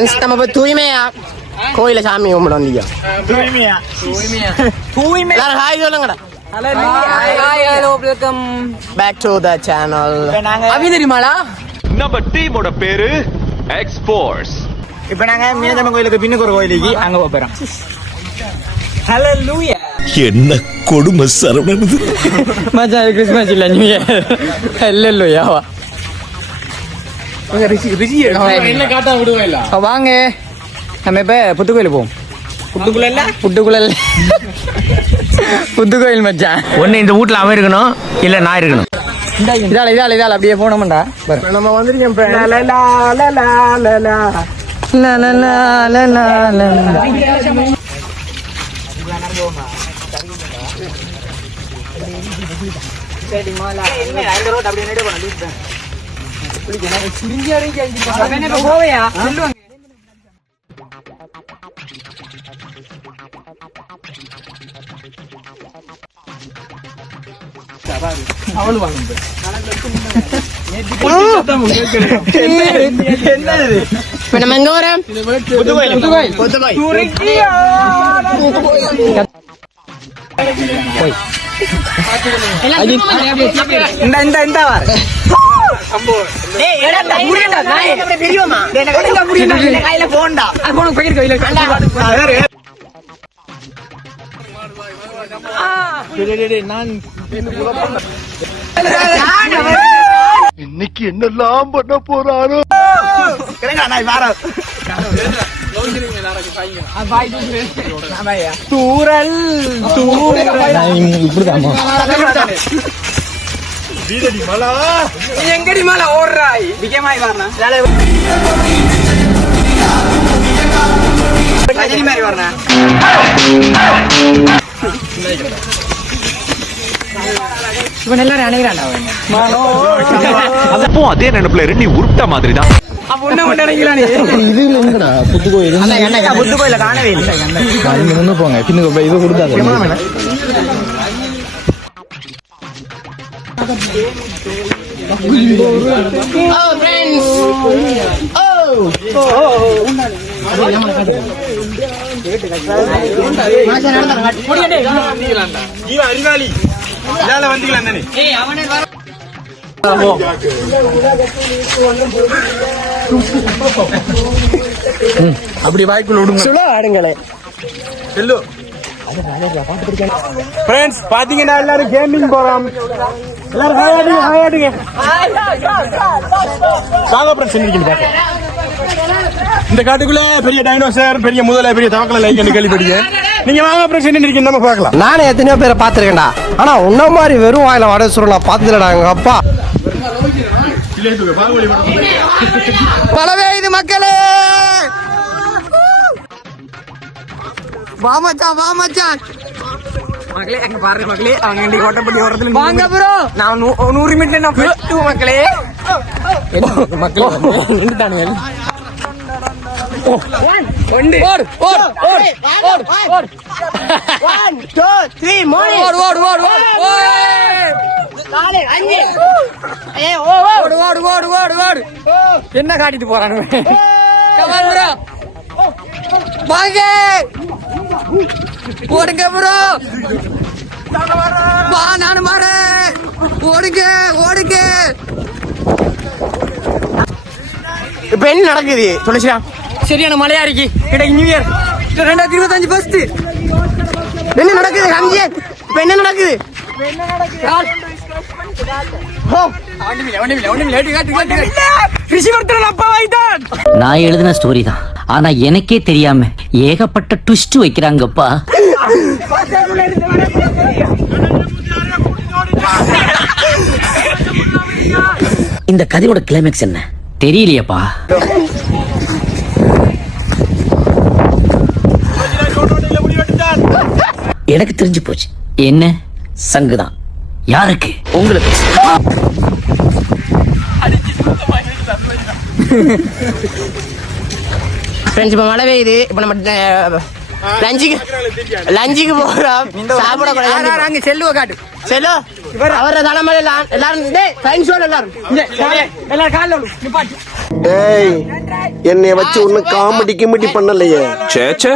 Friends நம்ம இப்போ தூய்மையா கோயில சாமி கும்பிட வந்தீங்க தூய்மையா தூய்மை எல்லாரும் ஹாய் சொல்லுங்கடா hello welcome back to the channel Abi தெரியுமாடா நம்ம டீமோட பேரு எக்ஸ் ஃபோர்ஸ் இப்போ நாங்க மீனதம்மன் கோயிலுக்கு பின்னுக்கு ஒரு கோயிலுக்கு அங்க போறோம் ஹலோ லூயா என்ன கொடுமை சரவணன். மச்சான் கிறிஸ்மஸ் இல்ல நியூ இயர் இல்ல லூயாவா வாங்க நம்ம இப்ப புத்துக்கோயில் போவோம். புத்துக்குள்ள இல்ல? புத்துக்கோயில் மச்சான். ஒண்ணு இந்த வீட்ல அவன் இருக்கணும் இல்ல நான் இருக்கணும். இதால இதால இதால அப்படியே போனோம்டா. பாரு நம்ம வந்திருக்கோம் friends. சுருங்கியாடே அவளு வாங்க நம்ம எங்க வரோம் புதுவை புதுவை புதுவை துருக்கியா போய் இந்த இந்த இந்த வாரம் இன்னைக்கு என்னெல்லாம் பண்ண போறாரோ? தூரல் வீடடி மலா. எங்கடி மலா ஓடுறாய்? விஜயமாய் வரணா. ரஜினி மாதிரி வரணா. இவன் எல்லாரும் அணைகிறான்டா அப்போ அதே புத்துக்கோயில் காணவே இல்லை. போங்க. பின்னுக்கு இது கொடுத்தாங்க ஃப்ரெண்ட்ஸ் ஓ வந்துக்கலாம் அப்படி வாய்க்குள்ள விடுங்க. சொல்லு ஆடுங்களே. சொல்லு. ஃப்ரெண்ட்ஸ் பாத்தீங்கன்னா எல்லாரும் கேமிங் போறோம். எல்லாரும் ஹாய் ஆடுங்க ஹாய் ஆடுங்க வாங்க ஃப்ரெண்ட்ஸ் இன்னைக்கு பாக்க இந்த காட்டுக்குள்ள பெரிய டைனோசர் பெரிய முதலை பெரிய தவக்கல லைக் கேள்விப்பட்டீங்க. நீங்க வாங்க என்ன இருக்கீங்க நம்ம பார்க்கலாம். நானே எத்தனையோ பேரை பார்த்துருக்கேன்டா. ஆனா உன்ன மாதிரி வெறும் வாயில வடை சுருள் நான் பார்த்ததுலடா எங்க அப்பா. பலவே இது மக்களே. வா மச்சான் வா மச்சான். மக்களே அங்க பாரு மக்களே அவங்க இன்னைக்கு ஓட்டப்பட்டி ஓடுறதுல வாங்க ப்ரோ நான் நூ- நூறு மீட்டர் நான் டூ மக்களே மக்களே நின்றுட்டானுங்க ஒன்று ஓடு ஓடு ஓடு ஓடு ஓடு ஒன் டூ த்ரீ மூணு ஓடு ஓடு ஓடு ஓடு நாலு அஞ்சு ஏ ஓ ஓடு ஓடு ஓடு ஓடு ஓடு என்ன காட்டிட்டு போறானு கமான் ப்ரோ வாங்க ஓடுங்க ப்ரோ வா நானு மாடு ஓடுங்க ஓடுங்க. இப்ப என்ன நடக்குது? துளசிடா சரியான மழையா இருக்கு இன்னைக்கு நியூ இயர் ரெண்டாயிரத்தி இருபத்தஞ்சு ஃபர்ஸ்ட் என்ன நடக்குது ரம்ஜி? இப்ப என்ன நடக்குது? நான் எழுதின ஸ்டோரி தான். ஆனா எனக்கே தெரியாம ஏகப்பட்ட ட்விஸ்ட் வைக்கிறாங்கப்பா. இந்த கதையோட கிளைமேக்ஸ் என்ன? தெரியலையப்பா. எனக்கு தெரிஞ்சு போச்சு. என்ன? சங்குதான். யாருக்கு? உங்களுக்கு. ஃப்ரெண்ட்ஸ் இப்போ மழை பெய்யுது. இப்போ நம்ம லஞ்சுக்கு லஞ்சுக்கு போறோம். சாப்பிட கூட அங்க செல்லுவ காட்டு செல்லு? அவர தலைமையில எல்லாரும் சயின்ஸ் எல்லாரும். எல்லாரும் கால்ல ஏய் என்னைய வச்சு ஒன்னும் காமெடி கிமெடி பண்ணலையே. சேச்சே